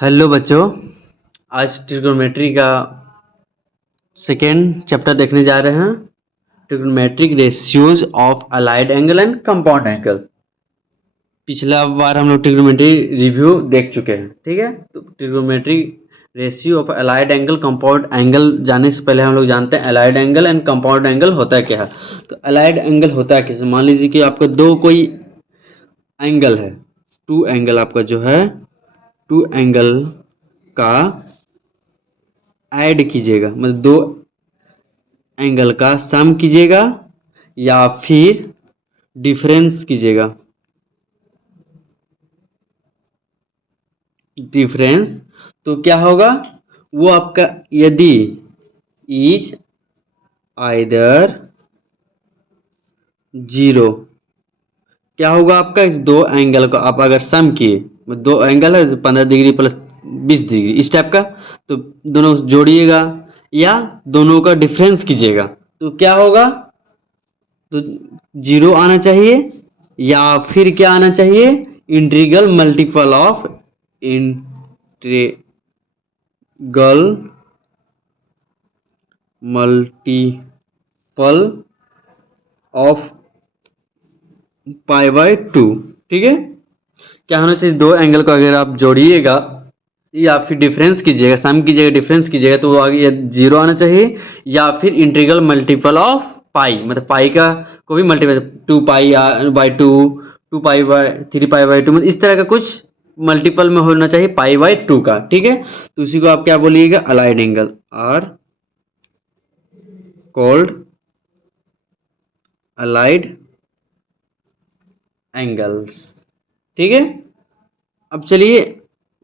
Hello बच्चों, आज trigonometry का सेकेंड चैप्टर देखने जा रहे हैं। Trigonometric ratios of allied angle and compound angle. पिछला बार हम लोग ट्रिग्नोमेट्री रिव्यू देख चुके हैं, ठीक है। तो trigonometry ratio of allied angle compound angle जानने से पहले हम लोग जानते हैं allied angle and compound angle होता क्या है। तो अलाइड एंगल होता है कैसे, मान लीजिए कि आपका दो कोई एंगल है, टू एंगल आपका जो है टू एंगल का ऐड कीजिएगा, मतलब दो एंगल का सम कीजिएगा या फिर डिफरेंस कीजिएगा। डिफरेंस तो क्या होगा, वो आपका यदि इज आइदर जीरो, क्या होगा आपका इस दो एंगल को आप अगर सम किए, दो एंगल है 15 डिग्री प्लस 20 डिग्री इस टाइप का, तो दोनों जोड़िएगा या दोनों का डिफरेंस कीजिएगा तो क्या होगा, तो जीरो आना चाहिए या फिर क्या आना चाहिए, integral multiple of integral multiple of pi by to. ठीक है, क्या होना चाहिए, दो एंगल को अगर आप जोड़िएगा या फिर डिफरेंस कीजिएगा, सम कीजिएगा डिफरेंस कीजिएगा तो वो आगे जीरो आना चाहिए या फिर इंटीग्रल मल्टीपल ऑफ पाई, मतलब पाई का को भी multiple, two pi by two, two pi by three pi by two, मतलब इस तरह का कुछ मल्टीपल में होना चाहिए पाई बाय टू का। ठीक है, तो उसी को आप क्या बोलिएगा, allied angle are called allied angles. ठीक है, अब चलिए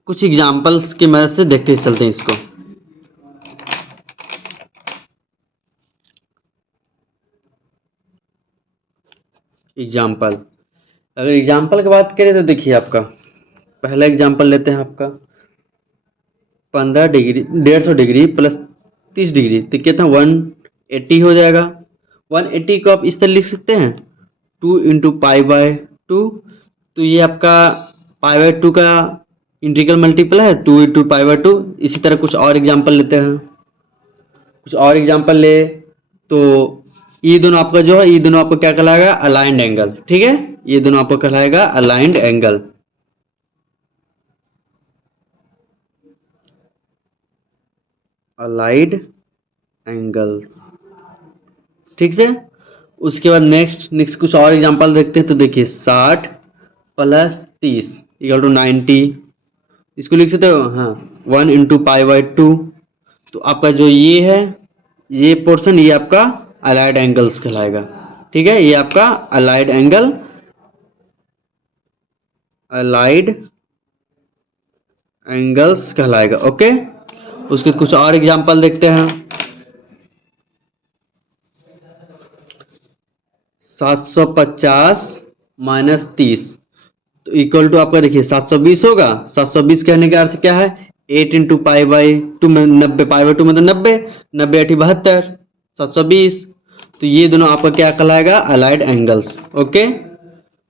कुछ एग्जाम्पल्स की मदद से देखते चलते हैं इसको। एग्जाम्पल, अगर एग्जाम्पल की बात करें तो देखिए आपका पहला एग्जाम्पल लेते हैं आपका 15 डिग्री 150 डिग्री प्लस 30 डिग्री, तो कितना 180 हो जाएगा। 180 को आप इस तरह लिख सकते हैं, 2 इंटू पाई बाय टू, तो ये आपका पाई बाय टू का इंटीग्रल मल्टीपल है 2 इंटू पाई बाय टू। इसी तरह कुछ और एग्जाम्पल लेते हैं, कुछ और एग्जाम्पल ले तो ये दोनों आपका जो है, ये दोनों आपको क्या कहलाएगा, अलाइंड एंगल। ठीक है, ये दोनों आपको कहलाएगा अलाइंड एंगल। अलाइड एंगल्स, ठीक से। उसके बाद नेक्स्ट कुछ और एग्जांपल देखते हैं, तो देखिए 60 प्लस 30 इक्वल टू 90, इसको लिख सकते हो, हाँ 1 इंटू पाई बाई टू। तो आपका जो ये है, ये पोर्शन ये आपका अलाइड एंगल्स कहलाएगा। ठीक है, ये आपका अलाइड एंगल, अलाइड एंगल्स कहलाएगा। ओके, उसके कुछ और एग्जांपल देखते हैं। 750 माइनस 30 तो इक्वल टू आपका देखिए 720 होगा। 720 कहने का अर्थ क्या है, 8 इंटू पाई बाई टू में 90, पाई बाई टू मतलब 90, 90 8 72, 720। तो ये दोनों आपका क्या कहलाएगा, अलाइड एंगल्स। ओके,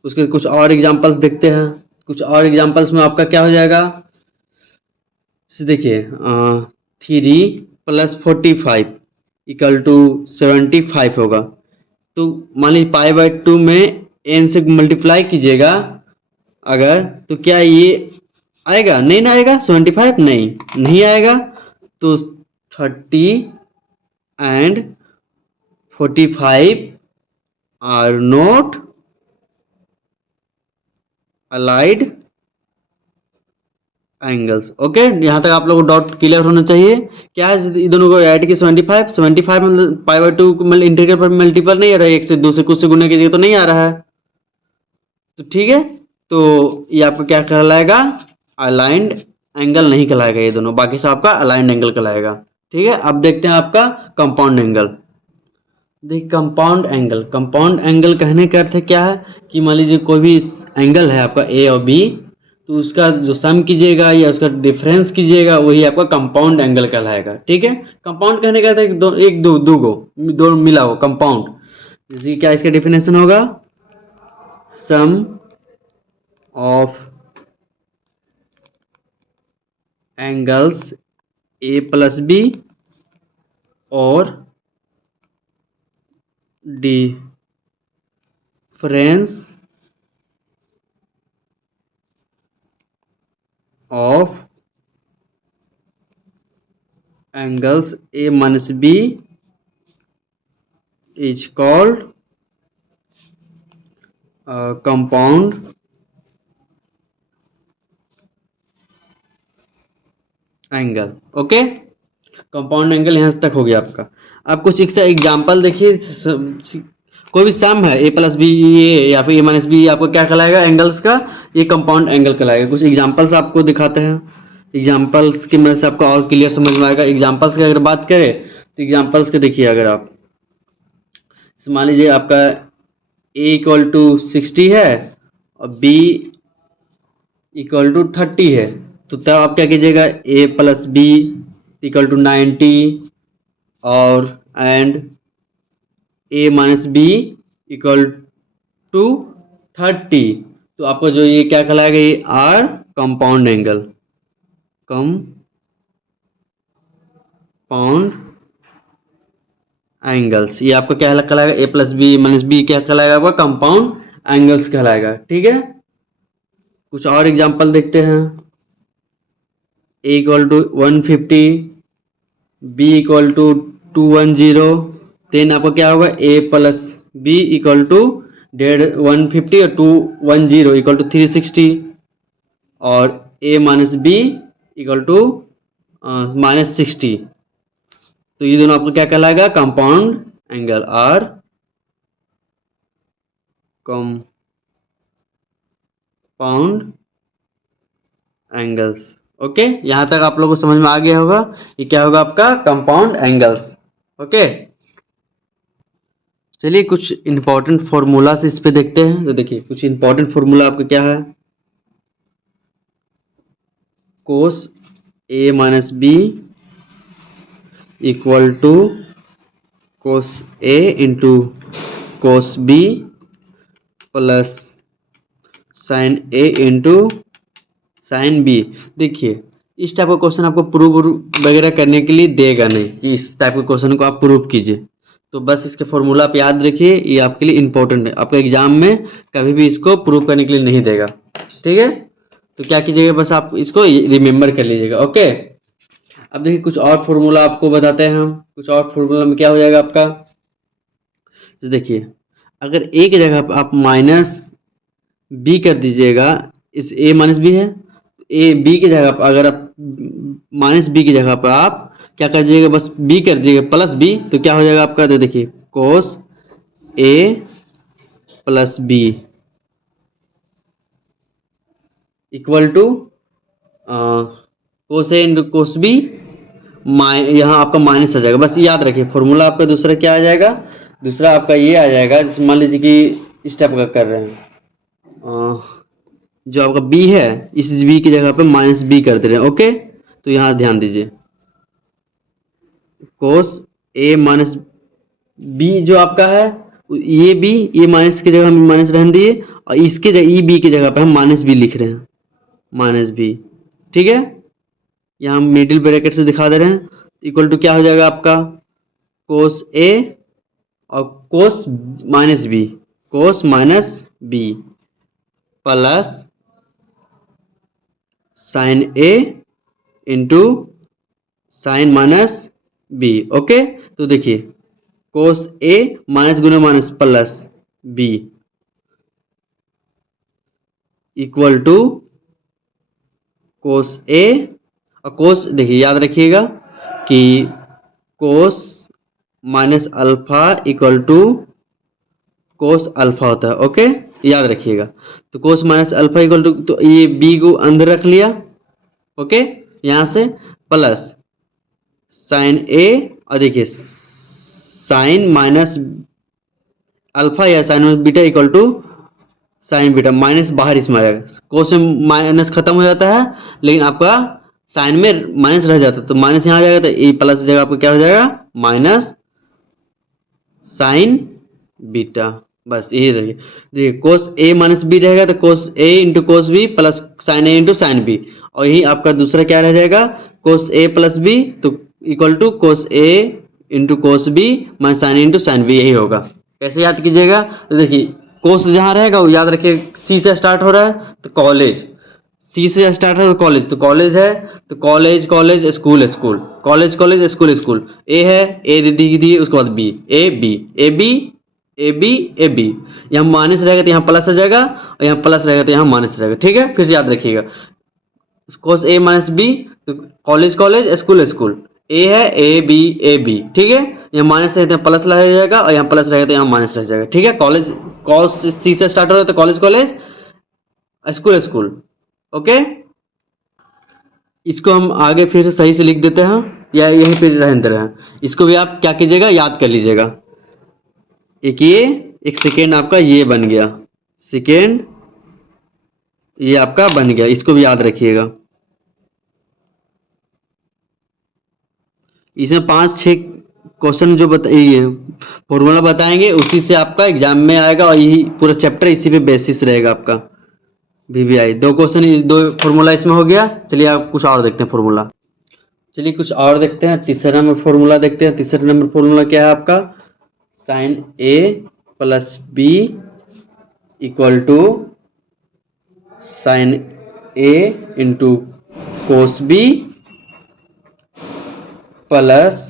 उसके कुछ और एग्जांपल्स देखते हैं। कुछ और एग्जांपल्स में आपका क्या हो जाएगा, देखिए 3 प्लस 45 इक्वल टू 75 होगा। तो मान लीजिए पाई बाय टू में एन से मल्टीप्लाई कीजिएगा अगर, तो क्या ये आएगा, नहीं ना आएगा, 75 नहीं आएगा। तो 30 and 45 are not allied angles. Okay, यहाँ तक आप लोगों को डाउट क्लियर होना चाहिए। क्या है, दोनों को ऐड की 75 मतलब पाई बाय टू इंटीग्रल पर मल्टीपल नहीं आ रहा है, एक से दो से कुछ से गुने कीजिए तो नहीं आ रहा है। तो ठीक है, तो ये आपका क्या कहलाएगा, अलाइंड एंगल नहीं कहलाएगा ये दोनों, बाकी सब आपका अलाइंड एंगल कहलाएगा। ठीक है, अब देखते हैं आपका कंपाउंड एंगल। देखिए कंपाउंड एंगल कहने का अर्थ क्या है कि मान लीजिए कोई भी एंगल है आपका ए और बी, तो उसका जो सम कीजिएगा या उसका डिफरेंस कीजिएगा वही आपका कंपाउंड एंगल कहलाएगा। ठीक है, कंपाउंड कहने का अर्थ है दो मिला हो कंपाउंड। जैसे क्या इसका डिफिनेशन होगा, sum of angles A plus B और difference of angles A minus B is called compound angle. Okay, compound angle यहाँ तक हो गया आपका। अब कुछ एक एग्जाम्पल देखिए, कोई भी सम है ए प्लस बी ए या फिर ए माइनस बी, आपको क्या कहलाएगा एंगल्स का, ये कंपाउंड एंगल कहलाएगा। कुछ एग्जाम्पल्स आपको दिखाते हैं, एग्जाम्पल्स की मदद से आपको और क्लियर समझ में आएगा। एग्जाम्पल्स की अगर बात करें तो एग्जाम्पल्स के देखिए, अगर आप मान लीजिए आपका ए इक्वल टू 60 है और बी इक्वल टू 30 है, तो तब आप क्या कीजिएगा, A plus B equal to 90 और and A minus B equal to 30, तो आपको जो ये क्या कहलाएगा, ये are compound angle, compound angles. ये आपको क्या कहलाएगा, A plus B minus B क्या कहलाएगा, आपका कंपाउंड एंगल्स कहलाएगा। ठीक है, कुछ और एग्जांपल देखते हैं। A equal to 150, B equal to 210, then आपको क्या होगा, A plus B equal to 150 और 210 इक्वल टू 360 और A minus B equal to -60, तो ये दोनों आपको क्या कहलाएगा, compound angle are compound angles. Okay, यहां तक आप लोगों को समझ में आ गया होगा, ये क्या होगा आपका कंपाउंड एंगल्स। ओके, चलिए कुछ इंपॉर्टेंट फॉर्मूलास इस पे देखते हैं। तो देखिए कुछ इंपॉर्टेंट फॉर्मूला आपका क्या है, cos A minus B equal to cos A into cos B plus sine A into sine B. देखिए इस टाइप का क्वेश्चन आपको प्रूव वगैरह करने के लिए देगा नहीं कि इस टाइप के क्वेश्चन को आप प्रूव कीजिए, तो बस इसके फॉर्मूला आप याद रखिए, ये आपके लिए इंपॉर्टेंट है। आपका एग्जाम में कभी भी इसको प्रूव करने के लिए नहीं देगा। ठीक है, तो क्या कीजिएगा, बस आप इसको रिमेंबर कर लीजिएगा। ओके, अब देखिए कुछ और फॉर्मूला आपको बताते हैं हम। कुछ और फॉर्मूला में क्या हो जाएगा आपका, तो देखिए अगर ए की जगह आप माइनस बी कर दीजिएगा, इस ए माइनस बी है, ए बी की जगह पर अगर आप माइनस बी की जगह पर आप क्या कर दीजिएगा, बस बी कर दीजिएगा प्लस बी, तो क्या हो जाएगा आपका, तो देखिए cos A plus B equal to cos A into cos B, यहाँ आपका माइनस आ जाएगा। बस याद रखिए फॉर्मूला आपका दूसरा क्या आ जाएगा, दूसरा आपका ये आ जाएगा, जैसे मान लीजिए कि इस टाइप का कर रहे हैं, जो आपका b है इस b की जगह पे माइनस बी कर दे रहे हैं। ओके, तो यहाँ ध्यान दीजिए, कोस ए माइनस बी जो आपका है, ये b ये माइनस की जगह हम माइनस रहने दिए, और इसके जगह ई बी की जगह पे हम माइनस बी लिख रहे हैं, माइनस बी। ठीक है, यहाँ हम मिडिल ब्रैकेट से दिखा दे रहे हैं, इक्वल टू क्या हो जाएगा आपका, कोस ए और cos minus B, cos minus B plus sine A into sine minus B. Okay, तो देखिए कोस ए माइनस गुना minus plus B equal to cos A, और कोस देखिए याद रखिएगा कि cos minus alpha equal to cos alpha होता है। ओके, याद रखिएगा, तो cos minus alpha equal to, तो ये बी को अंदर रख लिया। ओके, यहां से प्लस साइन ए, और देखिए साइन माइनस अल्फा या sine minus beta equal to sine beta, minus बाहर इसमें आ जाएगा, कोस में माइनस खत्म हो जाता है लेकिन आपका साइन में माइनस रह जाता है, तो माइनस यहाँ आ जाएगा, तो ए प्लस जगह आपको क्या हो जाएगा, माइनस साइन बीटा। बस यही देखिए कोस ए माइनस बी रहेगा, तो cos A into cos B plus sine A into sine B, और यही आपका दूसरा क्या रह जाएगा, कोस ए प्लस बी, तो equal to cos A into cos B minus sine into sine B, यही होगा। कैसे याद कीजिएगा, तो देखिए कोस जहाँ रहेगा वो याद रखिए सी से स्टार्ट हो रहा है, तो कॉलेज, सी से स्टार्ट हो कॉलेज, तो कॉलेज है, तो college college school school, college college school school, A है, ए दी दी उसके बाद B, A B A B A B A B, यहाँ माइनस रहेगा तो यहाँ प्लस आ जाएगा, और यहाँ प्लस रहेगा तो यहाँ माइनस आ जाएगा। ठीक है, फिर से याद रखिएगा, कोस ए माइनस बी, तो college college school school, A है ए बी, ठीक है, यहाँ माइनस रहेगा तो प्लस रह जाएगा, और यहाँ प्लस रहेगा तो यहाँ माइनस रह जाएगा। ठीक है, कॉलेज कॉस सी से स्टार्ट हो रहा है तो college college school school. Okay, इसको हम आगे फिर से सही से लिख देते हैं, या यहीं पे रहने दे रहे हैं, इसको भी आप क्या कीजिएगा, याद कर लीजिएगा। एक ये, एक सेकेंड आपका ये बन गया, सेकेंड ये आपका बन गया, इसको भी याद रखिएगा। इसमें 5-6 क्वेश्चन जो बताइए फॉर्मूला बताएंगे, उसी से आपका एग्जाम में आएगा, और यही पूरा चैप्टर इसी पे बेसिस रहेगा आपका। वीवीआई 2 क्वेश्चन, 2 फॉर्मूला इसमें हो गया। चलिए आप कुछ और देखते हैं फॉर्मूला, चलिए कुछ और देखते हैं। तीसरा नंबर फॉर्मूला देखते हैं। तीसरा नंबर फॉर्मूला क्या है आपका, sine A plus B equal to sine A into cos B plus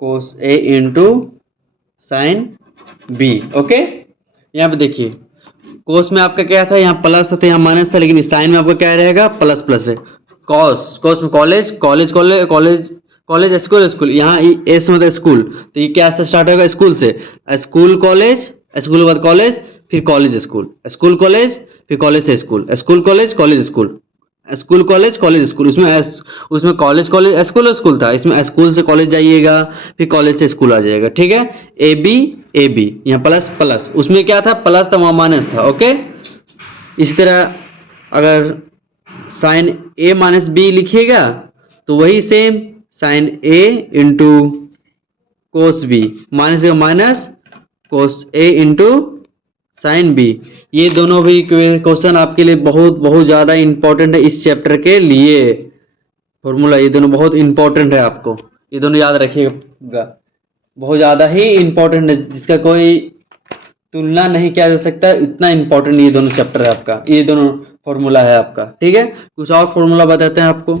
cos A into sine B. Okay, यहाँ पे देखिए कोस में आपका क्या था, यहाँ प्लस था तो यहाँ माइनस था, लेकिन साइन में आपका क्या रहेगा, प्लस प्लस है। कॉस, कॉस में college college college college college school school, यहाँ एस मतलब स्कूल, तो ये क्या से स्टार्ट होगा, स्कूल से, स्कूल कॉलेज, स्कूल के बाद कॉलेज, फिर कॉलेज स्कूल, स्कूल कॉलेज, फिर कॉलेज से school, school college college school, school college college school. उसमें कॉलेज कॉलेज स्कूल स्कूल था, इसमें स्कूल से कॉलेज जाइएगा, फिर कॉलेज से स्कूल आ जाएगा। ठीक है, ए बी यहाँ प्लस प्लस, उसमें क्या था, प्लस था वहाँ माइनस था। ओके, इस तरह अगर साइन ए माइनस बी लिखिएगा तो वही same sine A into cos B, minus minus cos A into sine B. ये दोनों भी क्वेश्चन आपके लिए बहुत बहुत ज़्यादा इंपॉर्टेंट है इस चैप्टर के लिए। फॉर्मूला ये दोनों बहुत इंपॉर्टेंट है, आपको ये दोनों याद रखिएगा, बहुत ज़्यादा ही इंपॉर्टेंट है, जिसका कोई तुलना नहीं किया जा सकता, इतना इंपॉर्टेंट ये दोनों चैप्टर है आपका, ये दोनों फॉर्मूला है आपका। ठीक है, कुछ और फॉर्मूला बताते हैं आपको।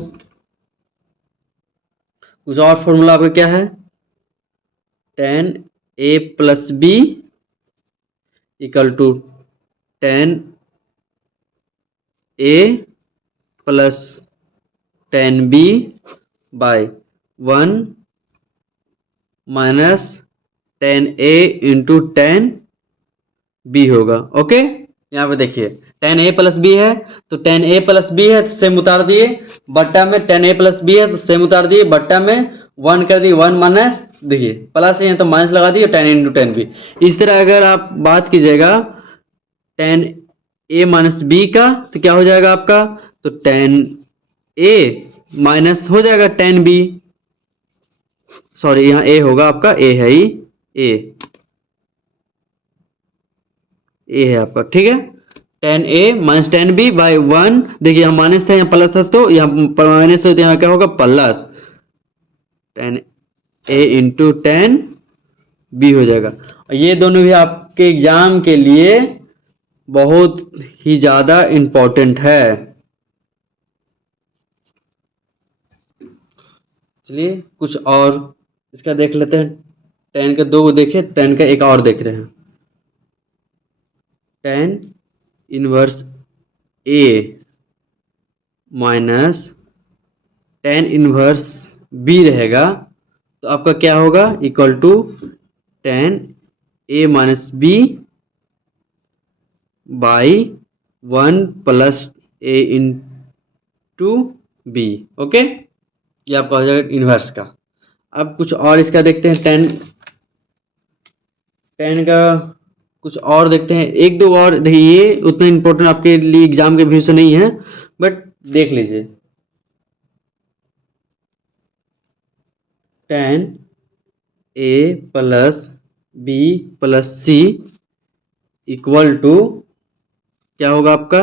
कुछ और फॉर्मूला आपका क्या है, tan a plus B equal to tan a प्लस tan b by 1 minus tan a into tan b होगा। ओके, यहाँ पे देखिए tan a प्लस बी है, तो tan a प्लस बी है तो सेम उतार दिए, बट्टा में tan a प्लस बी है तो सेम उतार दिए, बट्टा में 1 कर दिए, 1 माइनस, देखिए प्लस है तो माइनस लगा दिए, tan इंटू tan बी। इस तरह अगर आप बात कीजिएगा tan a माइनस बी का, तो क्या हो जाएगा आपका, तो tan a माइनस हो जाएगा tan b, सॉरी यहाँ a होगा आपका, a है ही, a है आपका। ठीक है, tan a minus tan b by 1, देखिए यहाँ माइनस था यहाँ प्लस था, तो यहाँ माइनस है तो यहाँ क्या होगा, plus tan a into tan b हो जाएगा। और ये दोनों भी आपके एग्जाम के लिए बहुत ही ज्यादा इंपॉर्टेंट है। चलिए कुछ और इसका देख लेते हैं। tan का 2 देखे, tan का एक और देख रहे हैं, tan inverse a minus tan inverse b रहेगा, तो आपका क्या होगा, equal to tan a minus B by 1 plus a into B. Okay, ये आपका हो जाएगा इनवर्स का। अब कुछ और इसका देखते हैं, tan का कुछ और देखते हैं, एक दो और देखिए, ये उतना इंपॉर्टेंट आपके लिए एग्जाम के व्यू से नहीं है, बट देख लीजिए। tan a plus B plus C equal to क्या होगा आपका,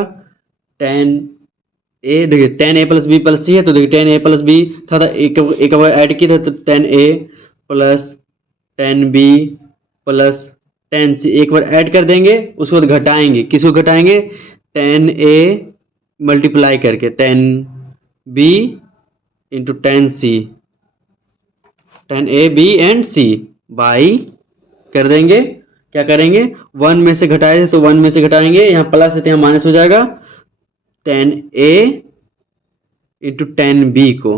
tan ए देखिए tan A plus B plus C है, तो देखिए टेन ए प्लस बी था, एक अगर ऐड किया था तो ten A plus ten B plus ten C, एक बार ऐड कर देंगे, उसको बाद घटाएंगे, किसको घटाएंगे, टेन ए मल्टीप्लाई करके tan B into ten C, tan A B and C by कर देंगे, क्या करेंगे, वन में से घटाए थे तो वन में से घटाएंगे, यहाँ प्लस है तो यहाँ माइनस हो जाएगा, ten A into ten B को,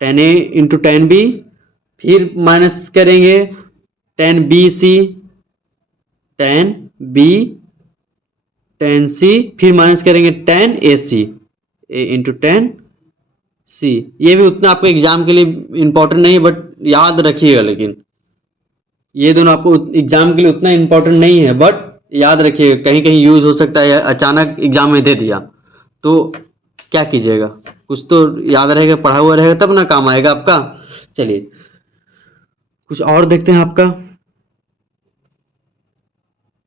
ten A into ten B, फिर माइनस करेंगे ten B C, ten B ten C, फिर माइनस करेंगे ten A C, A into ten C. ये भी उतना आपको एग्जाम के लिए इंपॉर्टेंट नहीं है, बट याद रखिएगा, लेकिन ये दोनों आपको एग्जाम के लिए उतना इंपॉर्टेंट नहीं है, बट याद रखिएगा, कहीं कहीं यूज हो सकता है, अचानक एग्जाम में दे दिया तो क्या कीजिएगा, कुछ तो याद रहेगा, पढ़ा हुआ रहेगा तब ना काम आएगा आपका। चलिए कुछ और देखते हैं आपका,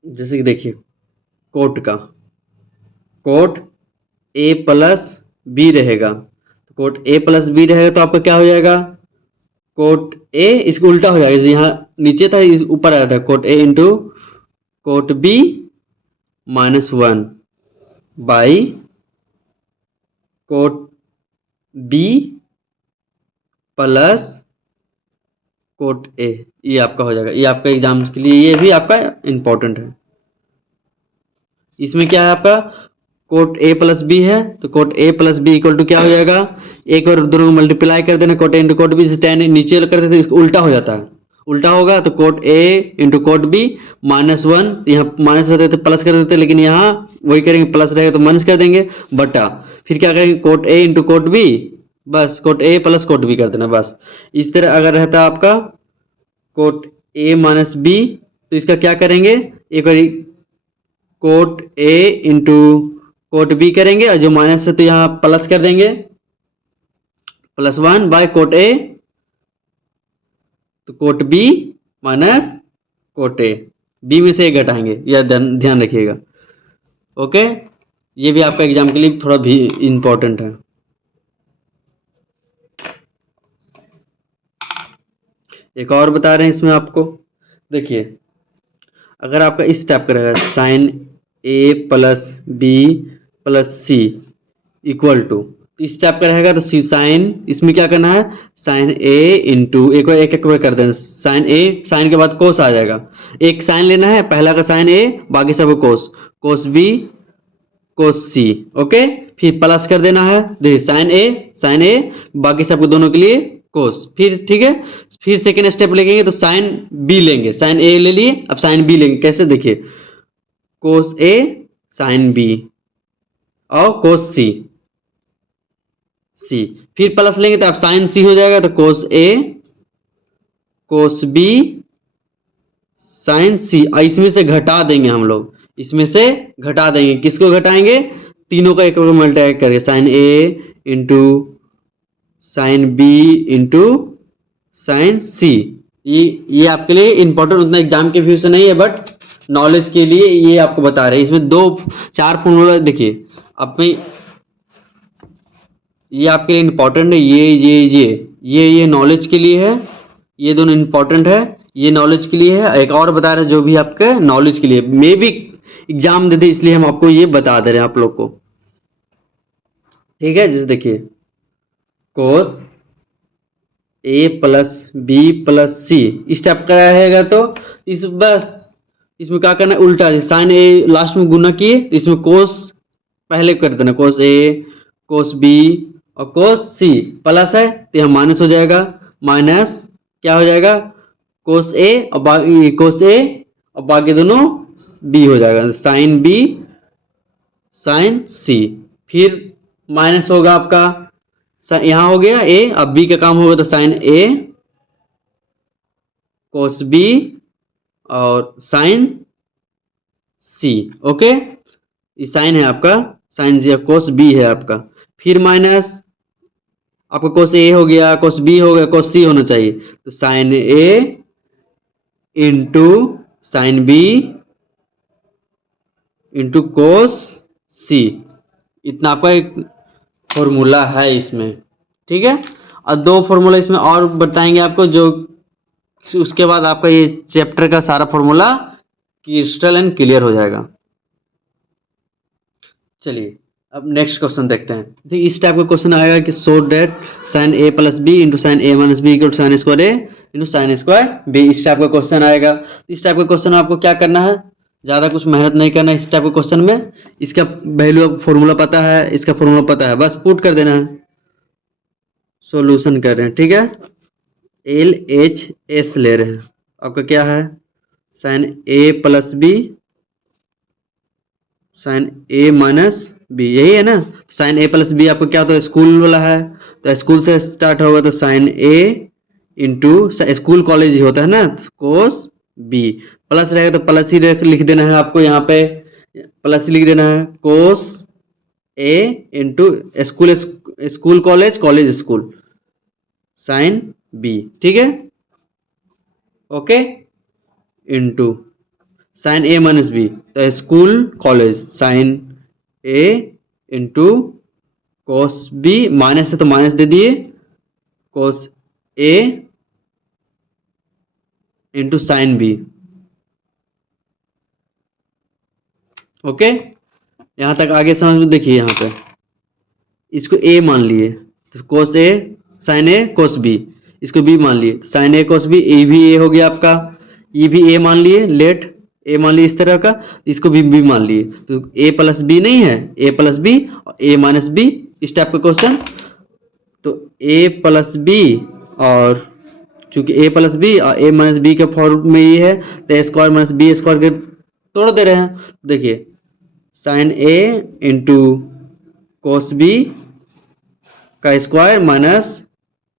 जैसे कि देखिए कोट का, कोट ए प्लस बी रहेगा, तो कोट ए प्लस बी रहेगा तो आपका क्या हो जाएगा, कोट ए इसको उल्टा हो जाएगा, यहाँ नीचे था इस ऊपर आया था, cot A into cot B minus one by cot B plus cot A, ये आपका हो जाएगा, ये आपका एग्जाम के लिए ये भी आपका इंपॉर्टेंट है। इसमें क्या है आपका, कोट ए प्लस बी है, तो cot A plus B equal to क्या हो जाएगा, एक बार दोनों को मल्टीप्लाई कर देना, cot A into cot B से टेन नीचे कर देते इसको उल्टा हो जाता है, उल्टा होगा तो cot A into cot B minus one, यहाँ माइनस रहते थे प्लस कर देते, लेकिन यहाँ वही करेंगे, प्लस रहेगा तो माइनस कर देंगे बटा, फिर क्या करेंगे cot A into cot B, बस cot A plus cot B कर देना बस। इस तरह अगर रहता आपका कोट ए माइनस बी, तो इसका क्या करेंगे, एक बार cot A into cot B करेंगे, और जो माइनस है तो यहाँ प्लस कर देंगे, plus one by cot A, तो cot B minus cot A, B में से एक घटाएंगे, यह ध्यान रखिएगा। ओके, ये भी आपका एग्जाम के लिए थोड़ा भी इंपॉर्टेंट है। एक और बता रहे हैं इसमें आपको, देखिए अगर आपका इस टाइप का रहेगा sine A plus B plus C equal to, इस टाइप का रहेगा तो सी साइन, इसमें क्या करना है, साइन ए इंटू एक बार एक बार कर देना, साइन ए, साइन के बाद कोस आ जाएगा, एक साइन लेना है, पहला का साइन ए बाकी सब कोस, कोस बी कोस सी, ओके, फिर प्लस कर देना है, देखिए साइन ए बाकी सबको दोनों के लिए कोस, फिर ठीक है, फिर सेकेंड स्टेप लेंगे तो साइन बी लेंगे, साइन ए ले लिए, अब साइन बी लेंगे, कैसे देखिए कोस ए साइन बी और कोस सी, सी फिर प्लस लेंगे तो अब साइन सी हो जाएगा, तो cos A cos B sign सी, और इसमें से घटा देंगे हम लोग, इसमें से घटा देंगे, किसको घटाएंगे, तीनों का एक मल्टीप्लाई करके, sine A into sine B into sine C. ये आपके लिए इंपॉर्टेंट उतना एग्जाम के व्यू से नहीं है, बट नॉलेज के लिए ये आपको बता रहे हैं। इसमें दो चार फॉर्मूला देखिए आप में, ये आपके लिए इंपॉर्टेंट है, ये नॉलेज के लिए है, ये दोनों इंपॉर्टेंट है, ये नॉलेज के लिए है, एक और बता रहे हैं जो भी आपके नॉलेज के लिए, मे भी एग्जाम देते इसलिए हम आपको ये बता दे रहे हैं आप लोग को, ठीक है। जैसे देखिए cos A plus B plus सी इस टाइप का रहेगा, तो इस बस इसमें क्या करना है, उल्टा साइन ए लास्ट में गुना किए, तो इसमें कोस पहले कर देना, कोस ए कोस बी और कोस सी, प्लस है तो यहाँ माइनस हो जाएगा, माइनस क्या हो जाएगा, कोस ए और बाकी कोस ए और बाकी दोनों बी हो जाएगा, साइन बी साइन सी, फिर माइनस होगा आपका, यहाँ हो गया ए, अब बी का काम होगा तो साइन ए कोस बी और साइन सी, ओके, ये साइन है आपका, साइन सी, कोस बी है आपका, फिर माइनस आपका कोस ए हो गया, कोस बी हो गया, कोस सी होना चाहिए, तो sine A into sine B into cos C, इतना आपका एक फॉर्मूला है इसमें, ठीक है। और 2 फॉर्मूला इसमें और बताएंगे आपको, जो उसके बाद आपका ये चैप्टर का सारा फॉर्मूला क्रिस्टल एंड क्लियर हो जाएगा। चलिए अब नेक्स्ट क्वेश्चन देखते हैं। देखिए इस टाइप का क्वेश्चन आएगा कि show that sine A plus B into sine A minus B equal to sine square A into sine square B, इस टाइप का क्वेश्चन आएगा। इस टाइप का क्वेश्चन आपको क्या करना है, ज़्यादा कुछ मेहनत नहीं करना है इस टाइप के क्वेश्चन में। इसका वैल्यू फॉर्मूला पता है, इसका फॉर्मूला पता है, बस पुट कर देना है, सॉल्यूशन कर रहे हैं, ठीक है। एल एच एस ले रहे हैं, आपका क्या है sign A plus B sine A minus B, यही है ना। साइन ए प्लस बी आपको क्या होता है, स्कूल वाला है, तो स्कूल से स्टार्ट होगा, तो sine A into school college ही होता है ना, कोस बी, प्लस रहेगा तो प्लस ही लिख देना है आपको, यहाँ पे प्लस ही लिख देना है, cos A into school school college college school sine B, ठीक है, okay, into sine A minus B, तो school college sine A into cos B, minus है तो माइनस दे दिए, cos A into sine B, okay. यहां तक आगे समझ में, देखिए यहाँ पे इसको ए मान लिए तो कोस ए साइन ए कोस बी, इसको बी मान लिए तो साइन ए कोस बी, ए भी ए हो गया आपका, ये भी ए मान लिए, लेट ए मान लिए इस तरह का, इसको भी मान लिए, तो ए प्लस बी नहीं है, ए प्लस बी और ए माइनस बी, इस टाइप का क्वेश्चन। तो ए प्लस बी, और चूंकि ए प्लस बी और ए माइनस बी के फॉर्म में ये है, तो ए स्क्वायर माइनस बी स्क्वायर के तोड़ दे रहे हैं। देखिए sign A into cos B का square minus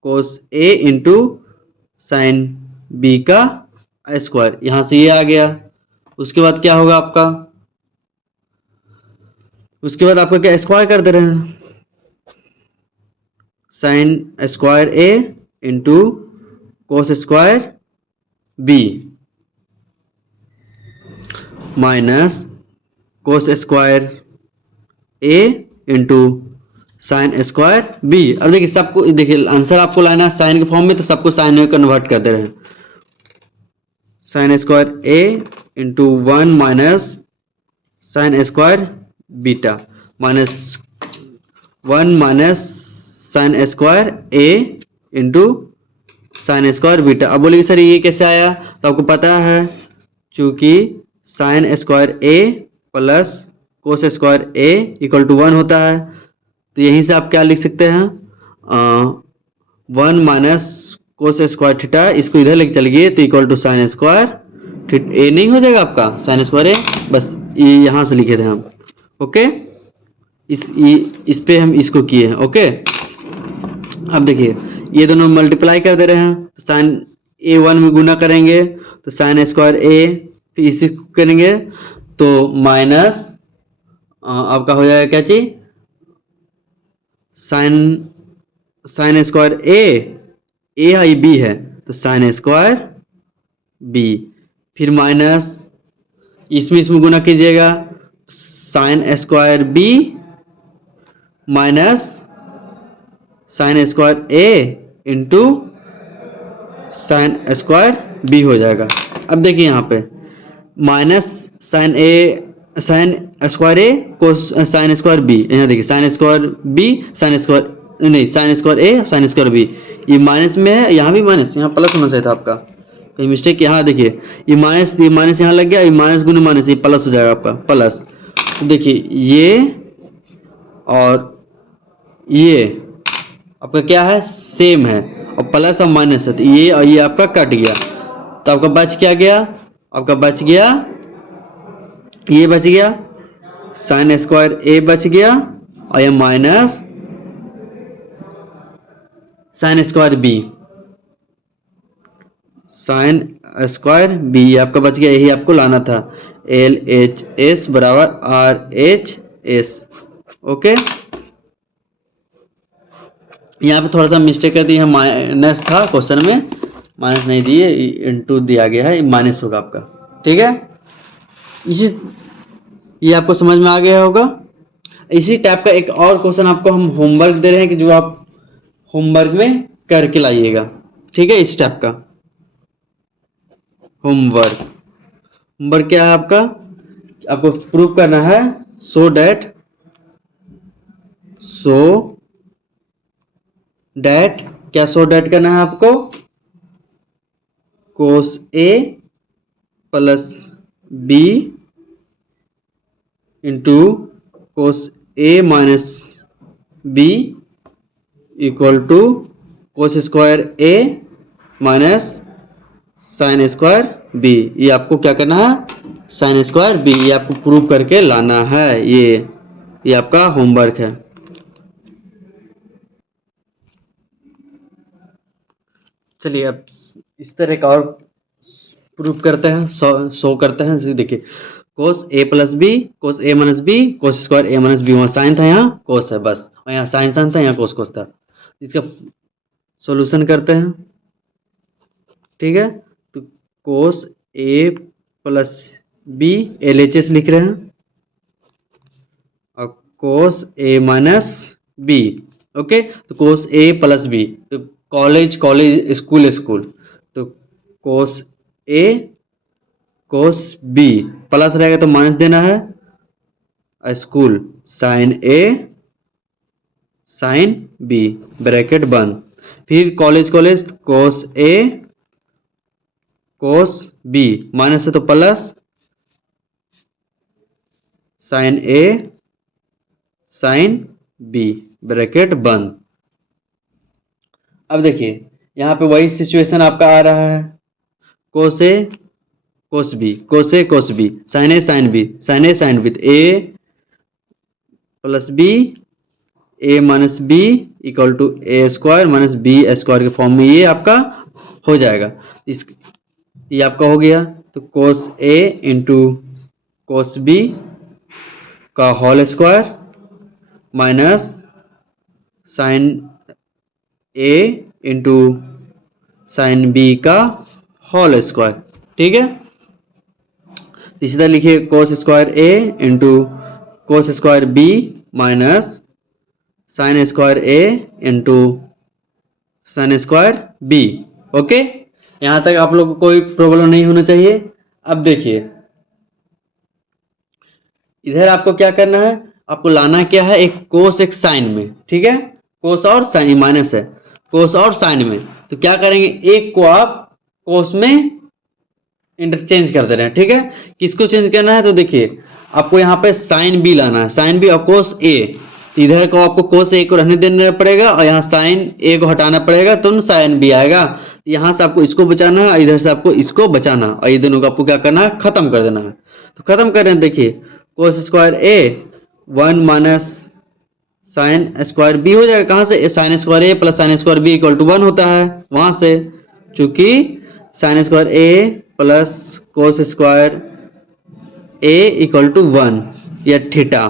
cos A into sine B का स्क्वायर, यहां से ये आ गया। उसके बाद क्या होगा आपका, उसके बाद आपका क्या स्क्वायर कर दे रहे हैं, sine square A into cos square B minus cos square A into sine square B. अब देखिए सबको, देखिए आंसर आपको लाना है साइन के फॉर्म में, तो सबको साइन में कन्वर्ट कर दे रहे हैं, sine square A into 1 minus sine square beta minus 1 minus sine square A into sine square beta. अब बोलिए सर ये कैसे आया, तो आपको पता है चूंकि sine square A plus cos square A equal to 1 होता है, तो यहीं से आप क्या लिख सकते हैं, 1 माइनस कोस स्क्वायर थीटा, इसको इधर लेके चल गए तो equal to sine square theta A नहीं हो जाएगा आपका, साइन स्क्वायर ए, बस ये यहाँ से लिखे थे हम, ओके। इस पे हम इसको किए हैं, ओके। अब देखिए ये दोनों मल्टीप्लाई कर दे रहे हैं, तो साइन ए 1 में गुना करेंगे तो साइन स्क्वायर ए, फिर इसी करेंगे तो माइनस आपका हो जाएगा क्या चीज, साइन स्क्वायर ए है, बी है, तो साइन स्क्वायर बी, फिर माइनस इसमें गुना कीजिएगा, sine square B minus sine square A into sine square B हो जाएगा। अब देखिए यहाँ पे माइनस साइन स्क्वायर ए को साइन स्क्वायर बी, यहाँ देखिए sine square B sine square नहीं, sine square A sine square B, ये माइनस में है, यहाँ भी माइनस, यहाँ प्लस होना चाहिए था आपका, कहीं मिस्टेक, यहाँ देखिए ये माइनस यहाँ लग गया, ये माइनस गुने माइनस, ये प्लस हो जाएगा आपका, प्लस। देखिए ये और ये आपका क्या है, सेम है, और प्लस और माइनस है, तो ये और ये आपका कट गया, तो आपका बच क्या गया, आपका बच गया, ये बच गया, साइन स्क्वायर ए बच गया, और ये minus sine square B, sine square B आपका बच गया, यही आपको लाना था, एल एच एस बराबर आर एच एस, ओके। यहाँ पे थोड़ा सा मिस्टेक कर दी है, माइनस था क्वेश्चन में, माइनस नहीं दिए, इनटू दिया गया है, माइनस होगा आपका, ठीक है। इसी ये आपको समझ में आ गया होगा। इसी टाइप का एक और क्वेश्चन आपको हम होमवर्क दे रहे हैं कि जो आप होमवर्क में करके लाइएगा, ठीक है। इस टाइप का होमवर्क, होमवर्क क्या है आपका, आपको प्रूव करना है सो डैट क्या सो डैट करना है आपको, cos A plus B into cos A minus B equal to cos square A minus sine square B. ये आपको क्या करना है, साइन स्क्वायर बी, ये आपको प्रूव करके लाना है। ये आपका होमवर्क है। चलिए अब इस तरह का और प्रूव करते हैं, शो करते हैं। जैसे देखिए cos A plus B, cos A minus B, cos square A minus B, वहाँ साइन था यहाँ कोस है बस, और यहाँ साइन साइन था यहाँ कोस कोस था। इसका सॉल्यूशन करते हैं, ठीक है। तो cos A plus B LHS लिख रहे हैं, और कोस ए माइनस बी, ओके। तो कोस ए प्लस बी, तो कॉलेज कॉलेज स्कूल स्कूल, तो cos A cos B plus रहेगा तो माइनस देना है, school sign A sine B bracket बंद। फिर college college cos A cos B minus है तो plus sine A sine B bracket बंद। अब देखिए यहाँ पे वही सिचुएशन आपका आ रहा है, cos A cos B, cos A cos B, sine A sine B, sine A sine B, A plus B A minus B equal to A square minus B square के फॉर्म में ये आपका हो जाएगा। ये आपका हो गया। तो cos A into cos B का whole square minus sine A into sine B का होल स्क्वायर, ठीक है। इसी तरह लिखिए cos square A into cos square B minus sine square A into sine square B, okay. यहां तक आप लोग को कोई प्रॉब्लम नहीं होना चाहिए। अब देखिए इधर आपको क्या करना है, आपको लाना क्या है, एक कोस एक साइन में, ठीक है। कोस और साइन माइनस है, कोस और साइन में, तो क्या करेंगे, एक को आप कोस में इंटरचेंज कर दे रहे हैं, ठीक है। किसको चेंज करना है, तो देखिए आपको यहाँ पे साइन बी लाना है, साइन बी और कोस ए। इधर को आपको कोस ए को रहने देना पड़ेगा और यहाँ साइन ए को हटाना पड़ेगा, तो साइन बी आएगा। यहाँ से आपको इसको बचाना है और इधर से आपको इसको बचाना है, और ये दोनों को आपको क्या करना है, खत्म कर देना है। तो खत्म कर रहे हैं, देखिए cos square A 1 minus sine square B हो जाएगा। कहाँ से, sine square A plus sine square B equal to 1 होता है, वहां से, चूंकि sine square A plus cos square A equal to 1 या थीटा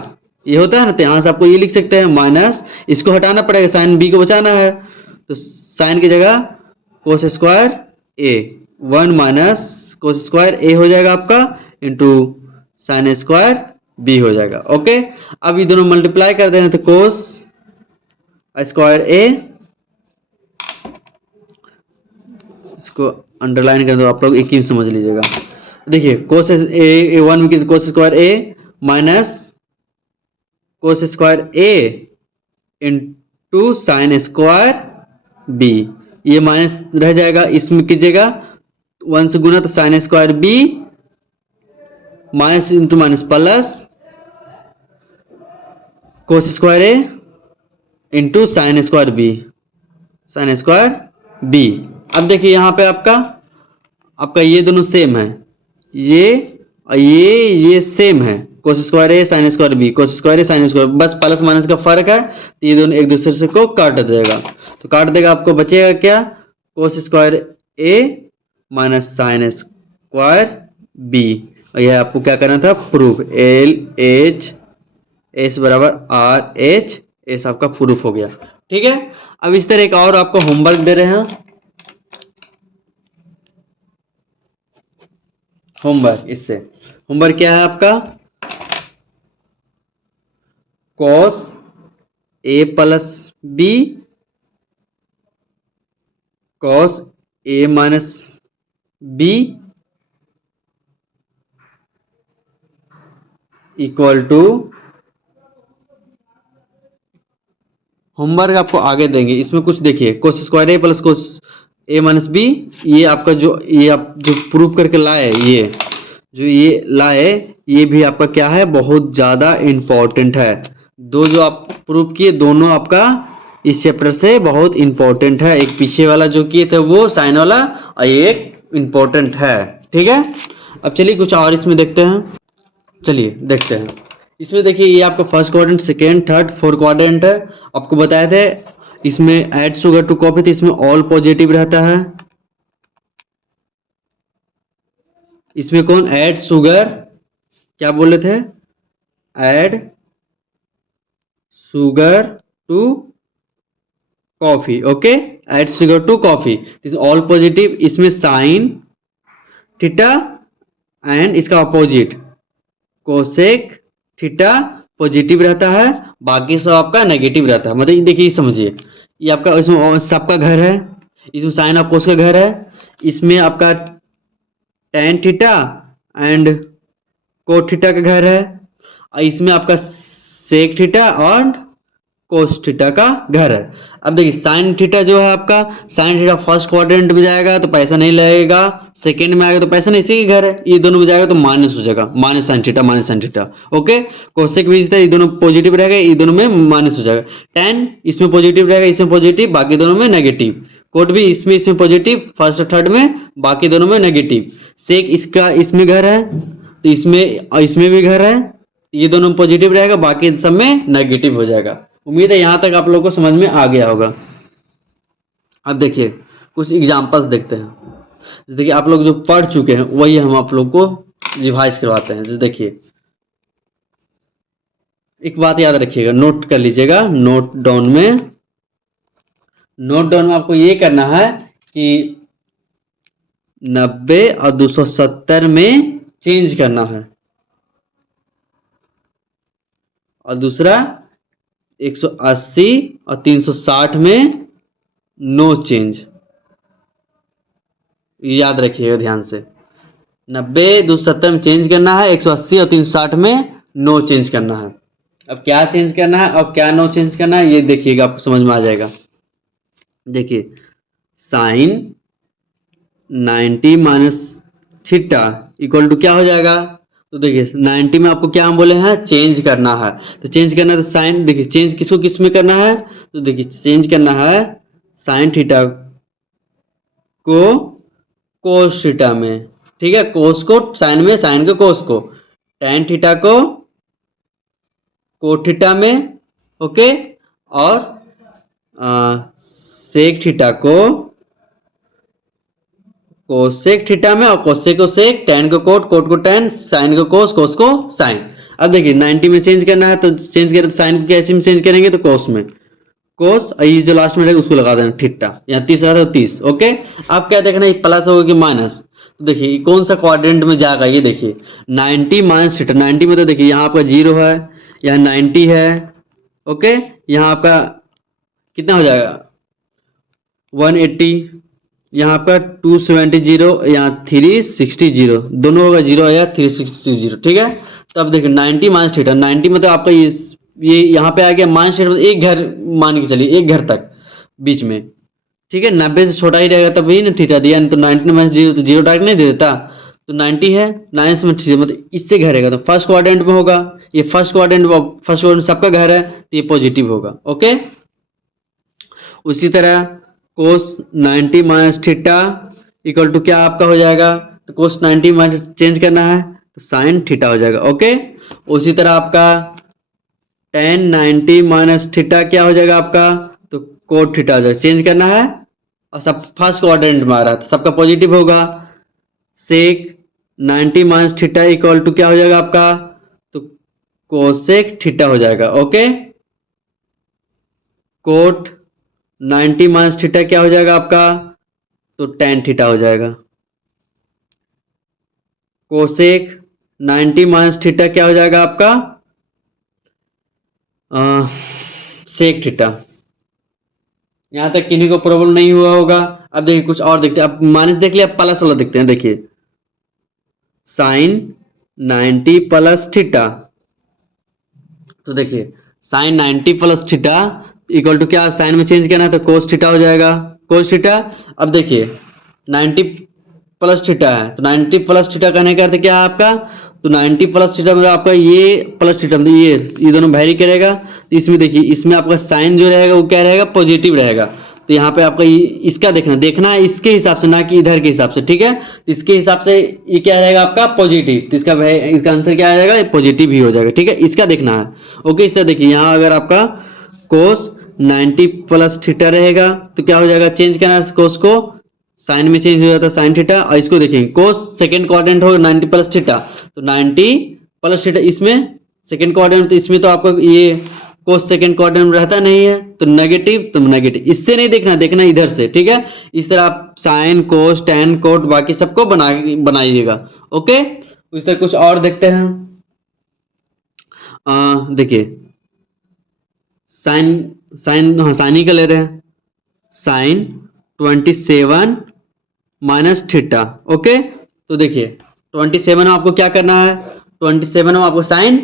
ये होता है ना, तो यहाँ से आपको ये लिख सकते हैं माइनस, इसको हटाना पड़ेगा, साइन बी को बचाना है, तो साइन की जगह कोस square A 1 minus cos square ए हो जाएगा आपका इंटू साइन स्क्वायर बी हो जाएगा, ओके। अब ये दोनों मल्टीप्लाई कर दें तो कोस स्क्वायर ए, इसको अंडरलाइन कर दो आप लोग, एक ही समझ लीजिएगा। देखिए कोस ए 1 में cos square A minus cos square A into sine square B, ये माइनस रह जाएगा, इसमें कीजिएगा 1 से गुना तो sine square B minus into minus plus cos square A into sine square B, sine square B. अब देखिए यहाँ पे आपका ये दोनों सेम है, ये और ये सेम है, cos square A sine square B, cos square A sine square, बस प्लस माइनस का फर्क है, तो ये दोनों एक दूसरे से को काट देगा। तो काट देगा, आपको बचेगा क्या, कोस square A minus sine square B. और यह आपको क्या करना था, प्रूफ, LH S बराबर RH S आपका प्रूफ हो गया, ठीक है। अब इस तरह का और आपको होमवर्क दे रहे हैं, होमवर्क, इससे होमवर्क क्या है आपका, cos A plus B cos A minus B equal to, homework आपको आगे देंगे, इसमें कुछ देखिए, cos square A plus cos A minus B, ये आपका जो ये आप जो प्रूव करके लाए, ये जो ये लाए, ये भी आपका क्या है, बहुत ज़्यादा इम्पोर्टेंट है। दो जो आप प्रूव किए दोनों आपका इस चैप्टर से बहुत इम्पोर्टेंट है। एक पीछे वाला जो किए थे वो साइन वाला, और एक इम्पोर्टेंट है, ठीक है। अब चलिए कुछ और इसमें देखते हैं, चलिए देखते हैं। इसमें देखिए ये आपका first quadrant, second, third, fourth quadrant है। आपको बताए थे इसमें ऐड शुगर टू कॉफी, तो इसमें ऑल पॉजिटिव रहता है। इसमें कौन ऐड शुगर, क्या बोले थे, add sugar to coffee, okay, add sugar to coffee, this all positive. इसमें साइन थीटा एंड इसका अपोजिट कोसेक थीटा पॉजिटिव रहता है, बाकी सब आपका नेगेटिव रहता है। मतलब देखिए समझिए, ये आपका इसमें सबका घर है, इसमें साइन ऑफ कोस का घर है, इसमें आपका tan theta and cot theta का घर है, और इसमें आपका सेक थीटा और कोस थीटा का घर है। अब देखिए साइन थीटा जो है आपका, साइन थीटा फर्स्ट क्वाड्रेंट में जाएगा तो पैसा नहीं लगेगा, सेकंड में आएगा तो पैसा नहीं, इसी के घर है, ये दोनों में जाएगा तो माइनस हो जाएगा, minus sine theta, minus sine theta, okay. Cosec भी ये दोनों पॉजिटिव रहेगा, ये दोनों में माइनस हो जाएगा। टेन इसमें पॉजिटिव रहेगा, इसमें पॉजिटिव, बाकी दोनों में नेगेटिव। कोट भी इसमें पॉजिटिव फर्स्ट और थर्ड में, बाकी दोनों में नेगेटिव। सेक इसका इसमें घर है, तो इसमें भी घर है, ये दोनों पॉजिटिव रहेगा, बाकी सब में नेगेटिव हो जाएगा। उम्मीद है यहां तक आप लोगों को समझ में आ गया होगा। अब देखिए कुछ एग्जांपल्स देखते हैं, जैसे देखिए आप लोग जो पढ़ चुके हैं वही हम आप लोग को रिवाइज करवाते हैं। जैसे देखिए एक बात याद रखिएगा, नोट कर लीजिएगा, नोट डाउन में आपको ये करना है कि 90 और 270 में चेंज करना है, और दूसरा 180 और 360 में नो चेंज। याद रखिएगा ध्यान से, 90 270 में चेंज करना है, 180 और 360 में नो चेंज करना है। अब क्या चेंज करना है और क्या नो चेंज करना है ये देखिएगा, आपको समझ में आ जाएगा। देखिए sine 90 minus theta equal to क्या हो जाएगा, तो देखिए 90 में आपको क्या हम बोले हैं, चेंज करना है, तो चेंज करना है तो साइन, देखिए चेंज किसको किस में करना है, तो देखिए चेंज करना है साइन थीटा को कोस थीटा में, ठीक है, कोस को साइन में, साइन को कोस को, टेन थीटा को कोट थीटा में, ओके, और सेक थीटा को कोसेक थीटा में, और कोसेक को सेक, टेन को कोट, कोट को टेन, साइन को कोस, कोस को साइन। अब देखिए 90 में चेंज करना है, तो चेंज करें तो साइन को कैसे में चेंज करेंगे, तो कोस में, कोस, और ये जो लास्ट में रहेगा उसको लगा देना थीटा, यहाँ 30 रहा था 30, ओके। अब क्या देखना है, प्लस होगा कि माइनस, तो देखिए कौन सा क्वाड्रेंट में जाएगा, ये देखिए 90 माइनस थीटा, 90 में तो देखिए यहाँ आपका 0 है, यहाँ 90 है, ओके, यहाँ आपका कितना हो जाएगा 180, यहाँ आपका 270, यहाँ 360, दोनों होगा 0 या 360, ठीक है। तो अब देखिए 90 माइनस थीटा, 90 में तो आपका ये यहाँ पे आ गया माइनस थीटा, एक घर मान के चलिए, एक घर तक बीच में, ठीक है, 90 से छोटा ही रहेगा तभी ना थीटा दिया, नहीं तो 90 माइनस 0 तो 0 डायरेक्ट नहीं दे देता, तो 90 है 9 में थीटा, मतलब इससे घर रहेगा, तो फर्स्ट क्वाड्रेंट में होगा, ये फर्स्ट क्वाड्रेंट सबका घर है, तो ये पॉजिटिव होगा, ओके। उसी तरह कोस 90 माइनस थीटा इक्वल टू क्या आपका हो जाएगा, तो कोस 90 माइनस चेंज करना है तो साइन थीटा हो जाएगा, ओके। उसी तरह आपका टेन 90 माइनस थीटा क्या हो जाएगा आपका, तो कोट थीटा हो जाएगा, चेंज करना है, और सब फर्स्ट क्वाड्रेंट में आ रहा है तो सबका पॉजिटिव होगा। सेक 90 माइनस थीटा इक्वल टू क्या हो जाएगा आपका, तो कोसेक थीटा हो जाएगा, ओके। कोट 90 माइनस थीटा क्या हो जाएगा आपका, तो टेन थीटा हो जाएगा। कोसेक 90 माइनस थीटा क्या हो जाएगा आपका, सेक थीटा। यहाँ तक किन्हीं को प्रॉब्लम नहीं हुआ होगा। अब देखिए कुछ और देखते हैं, अब माइनस देख लिया, प्लस वाला देखते हैं। देखिए साइन 90 प्लस थीटा, तो देखिए sine 90 plus theta equal to क्या, साइन में चेंज करना है तो कोस थीटा हो जाएगा, कोस थीटा। अब देखिए 90 प्लस थीटा है, तो 90 प्लस थीटा कहने का अर्थ क्या है आपका, तो 90 प्लस थीटा मतलब आपका ये प्लस थीटा मतलब ये दोनों वैरी करेगा। तो इसमें देखिए इसमें आपका साइन जो रहेगा वो क्या रहेगा, पॉजिटिव रहेगा। तो यहाँ पे आपका इसका देखना है इसके हिसाब से, ना कि इधर के हिसाब से, ठीक है। तो इसके हिसाब से ये क्या रहेगा आपका, पॉजिटिव। तो इसका आंसर क्या आ जाएगा, पॉजिटिव ही हो जाएगा, ठीक है। इसका देखना है, ओके। इस तरह देखिए यहाँ अगर आपका कोस 90 प्लस थीटा रहेगा तो क्या हो जाएगा, चेंज करना है कोस को, साइन में चेंज हो जाता है साइन थीटा। और इसको देखेंगे कोस सेकंड क्वाड्रेंट हो 90 प्लस थीटा, तो 90 प्लस थीटा इसमें सेकंड क्वाड्रेंट, तो इसमें तो आपको ये कोस सेकंड क्वाड्रेंट में रहता नहीं है, तो नेगेटिव, तो नेगेटिव। इससे नहीं देखना, देखना इधर से, ठीक है। इस तरह आप साइन कोस टेन कोट बाकी सबको बनाइएगा, ओके। इस तरह कुछ और देखते हैं। देखिए साइन साइन हाँ साइन ही का ले रहे हैं, साइन 27 माइनस थीटा, ओके। तो देखिए 27 में आपको क्या करना है, 27 में आपको साइन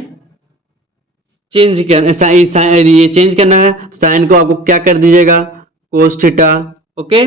चेंज करना, ये चेंज करना है। साइन को आपको क्या कर दीजिएगा, कोस थीटा, ओके।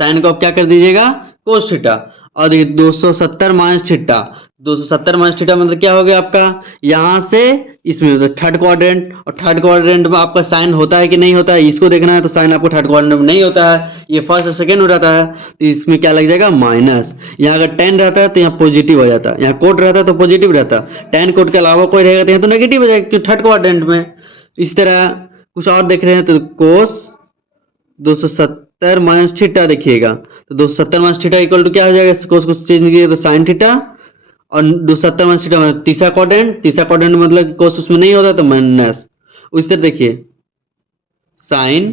साइन को आप क्या कर दीजिएगा, कोस थीटा। और देखिए 270 माइनस थीटा, 270 माइनस थीटा मतलब क्या हो गया आपका, यहां से इसमें तो थर्ड क्वाड्रेंट, और थर्ड क्वाड्रेंट में आपका साइन होता है कि नहीं होता है, इसको देखना है। तो साइन आपको थर्ड क्वाड्रेंट में नहीं होता है, ये फर्स्ट और सेकेंड हो जाता है, तो इसमें क्या लग जाएगा, माइनस। यहाँ अगर टेन रहता है तो यहाँ पॉजिटिव हो जाता है, यहाँ कोट रहता है तो पॉजिटिव रहता है, टेन कोट के अलावा कोई रहेगा तो यहाँ तो नेगेटिव हो जाएगा क्योंकि थर्ड क्वाड्रेंट में। इस तरह कुछ और देख रहे हैं, तो कोस 270 माइनस थीटा देखिएगा, तो 270 माइनस थीटा इक्वल टू क्या हो जाएगा, कोस को चेंज कीजिए तो साइन थीटा, और 270 माइनस थीटा मतलब तीसरा क्वाड्रेंट मतलब कोस उसमें नहीं होता तो माइनस। उस तरह देखिए sine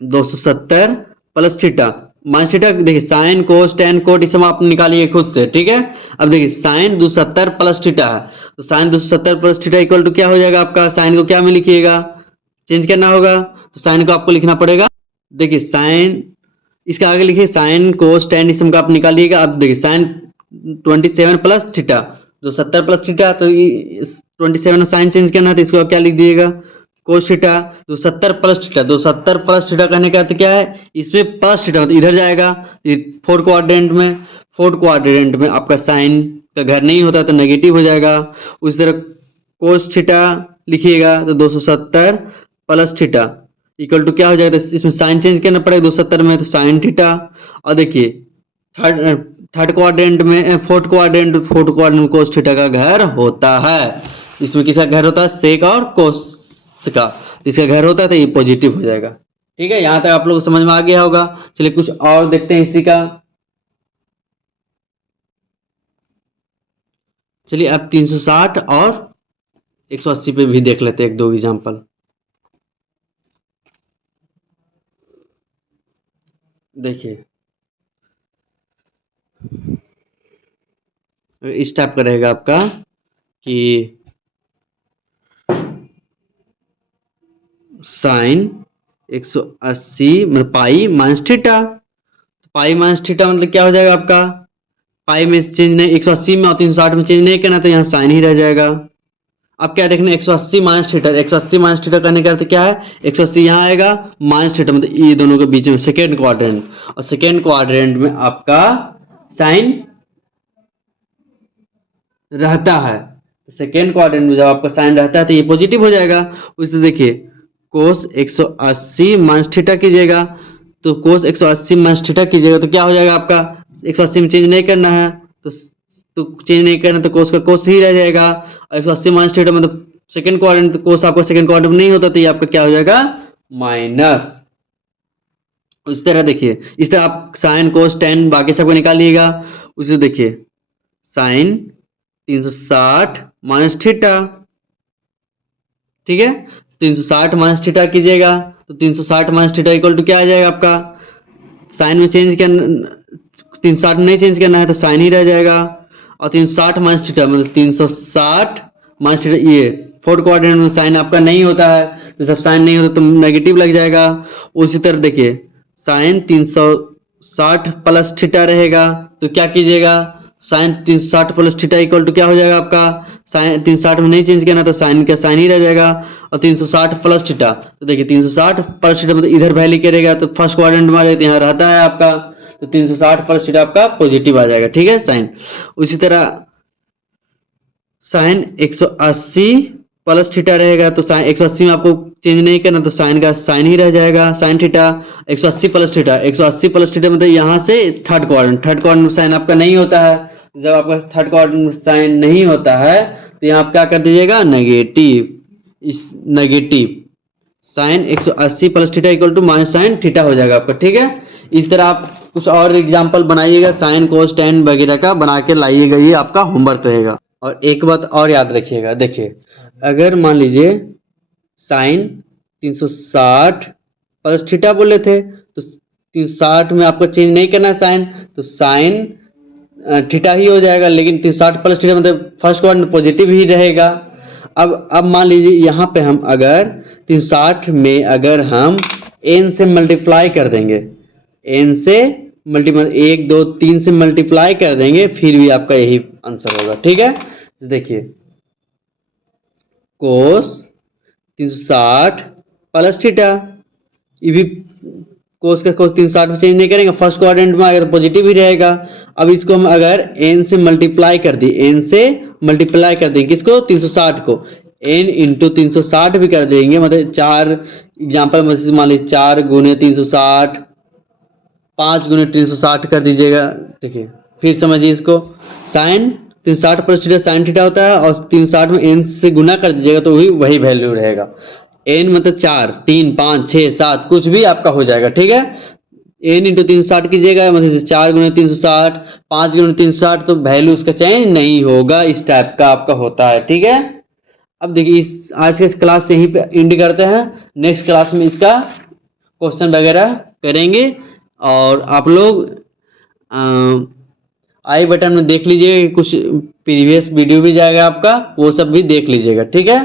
270 plus theta minus theta, देखिए साइन कोस टेन कोट इस सब आप निकालिए खुद से, ठीक है। अब देखिए साइन 270 प्लस थीटा है, तो sine 270 plus theta equal to क्या हो जाएगा आपका, साइन को क्या में लिखिएगा, चेंज करना होगा, तो साइन को आपको लिखना पड़ेगा। देखिए साइन इसका आगे लिखिए साइन कोस टेन इस सब का आप निकालिएगा। अब देखिए sine 27 plus theta, 270 plus theta, तो 27 में साइन चेंज करना है तो इसको क्या लिख दिएगा, cos theta. 270 plus theta, 270 plus theta कहने का अर्थ क्या है, इसमें प्लस थीटा मतलब इधर जाएगा, फोर्थ क्वाड्रेंट में आपका साइन का घर नहीं होता तो नेगेटिव हो जाएगा। उस तरह कोस थीटा लिखिएगा तो 270 प्लस थीटा इक्वल टू क्या हो जाएगा, तो इसमें साइन चेंज करना पड़ेगा 270 में, तो साइन थीटा। और देखिए थर्ड क्वाड्रेंट में फोर्थ क्वाड्रेंट में कोस थीटा का घर होता है। इसमें किसका घर होता है, सेक और कोस का, इसका घर होता है तो ये पॉजिटिव हो जाएगा, ठीक है। यहां तक आप लोग समझ में आ गया होगा। चलिए कुछ और देखते हैं इसी का। चलिए अब 360 और 180 पे भी देख लेते हैं एक दो एग्जांपल। देखिए इस टाइप का रहेगा आपका कि साइन 180 मतलब pi minus theta, pi minus theta मतलब क्या हो जाएगा आपका, पाई में चेंज नहीं, 180 में और 360 में चेंज नहीं करना तो यहाँ साइन ही रह जाएगा। अब क्या देखना, 180 माइनस थीटा, 180 माइनस थीटा करने का अर्थ क्या है, 180 यहाँ आएगा माइनस थीटा मतलब ये दोनों के बीच में सेकेंड क्वाड्रेंट, और सेकेंड क्वाड्रेंट में आपका साइन रहता है, सेकेंड क्वाड्रेंट में जब आपका साइन रहता है तो ये पॉजिटिव हो जाएगा। उससे देखिए कोस 180 माइनस थीटा कीजिएगा, तो कोस 180 माइनस थीटा कीजिएगा तो क्या हो जाएगा आपका, 180 में चेंज नहीं करना है तो चेंज नहीं करना तो कोस का कोस ही रह जाएगा। 180 माइनस थीटा मतलब सेकेंड क्वाड्रेंट, तो कोस आपका सेकेंड क्वाड्रेंट में नहीं होता तो ये आपका क्या हो जाएगा, माइनस। इस तरह देखिए इस तरह आप साइन कोस टेन बाकी सबको निकालिएगा। उसे देखिए साइन 360 माइनस थीटा, ठीक है, 360 माइनस थीटा कीजिएगा तो 360 माइनस थीटा इक्वल टू क्या आ जाएगा आपका, साइन में चेंज करना 360 नहीं चेंज करना है तो साइन ही रह जाएगा, और 360 माइनस थीटा मतलब 360 माइनस थीटा ये फोर्थ क्वाड्रेंट में साइन आपका नहीं होता है, तो जब साइन नहीं होता तो नेगेटिव लग जाएगा। उसी तरह देखिए साइन 360 प्लस थीटा रहेगा, तो क्या कीजिएगा, sine 360 plus theta equal to क्या हो जाएगा आपका, साइन 360 में नहीं चेंज किया ना तो साइन का साइन ही रह जाएगा, और 360 प्लस थीटा, तो देखिए 360 प्लस थीटा मतलब इधर वैल्यू करेगा तो फर्स्ट क्वाड्रेंट में आ जाएगा, यहाँ रहता है आपका, तो 360 प्लस थीटा आपका पॉजिटिव आ जाएगा, ठीक है साइन। उसी तरह साइन 180 प्लस थीटा रहेगा, तो साइन 180 में आपको चेंज नहीं करना तो साइन का साइन ही रह जाएगा, sine theta 180 plus theta, 180 plus theta मतलब यहाँ से थर्ड क्वाड्रेंट में साइन आपका नहीं होता है। जब आपका थर्ड क्वाड्रेंट में साइन नहीं होता है तो यहाँ आप क्या कर दीजिएगा, नेगेटिव, इस negative sine 180 plus theta equal to minus sine theta हो जाएगा आपका, ठीक है। इस तरह आप कुछ और एग्जाम्पल बनाइएगा साइन कोस टेन वगैरह का बना के लाइएगा, ये आपका होमवर्क रहेगा। और एक बात और याद रखिएगा, देखिए अगर मान लीजिए साइन 360 प्लस थीटा बोले थे तो 360 में आपको चेंज नहीं करना साइन, तो साइन थीटा ही हो जाएगा, लेकिन 360 प्लस थीटा मतलब फर्स्ट क्वाड्रेंट पॉजिटिव ही रहेगा। अब मान लीजिए यहाँ पे हम अगर 360 में अगर हम n से मल्टीप्लाई कर देंगे, n से मल्टीपल 1 2 3 से मल्टीप्लाई कर देंगे, फिर भी आपका यही आंसर होगा, ठीक है। तो देखिए कोस 360 प्लस थीटा, ये भी कोस का कोस 360 में चेंज नहीं करेंगे, फर्स्ट क्वाड्रेंट में अगर पॉजिटिव ही रहेगा। अब इसको हम अगर n से मल्टीप्लाई कर दी, n से मल्टीप्लाई कर देंगे किसको, 360 को, n इंटू 360 भी कर देंगे, मतलब 4 एग्जाम्पल मान लीजिए 4 गुने 360, 5 गुने 360 कर दीजिएगा। देखिए फिर समझिए इसको, sine 360 plus theta sine theta होता है, और 360 में n से गुना कर दीजिएगा तो वही वैल्यू रहेगा, n मतलब 4 3 5 6 7 कुछ भी आपका हो जाएगा, ठीक है। n इंटू 360 कीजिएगा, मतलब 4 गुने 360, 5 गुने 360, तो वैल्यू उसका चेंज नहीं होगा, इस टाइप का आपका होता है, ठीक है। अब देखिए इस आज के क्लास से यहीं पे एंड करते हैं, नेक्स्ट क्लास में इसका क्वेश्चन वगैरह करेंगे, और आप लोग आई बटन में देख लीजिए, कुछ प्रीवियस वीडियो भी जाएगा आपका, वो सब भी देख लीजिएगा, ठीक है।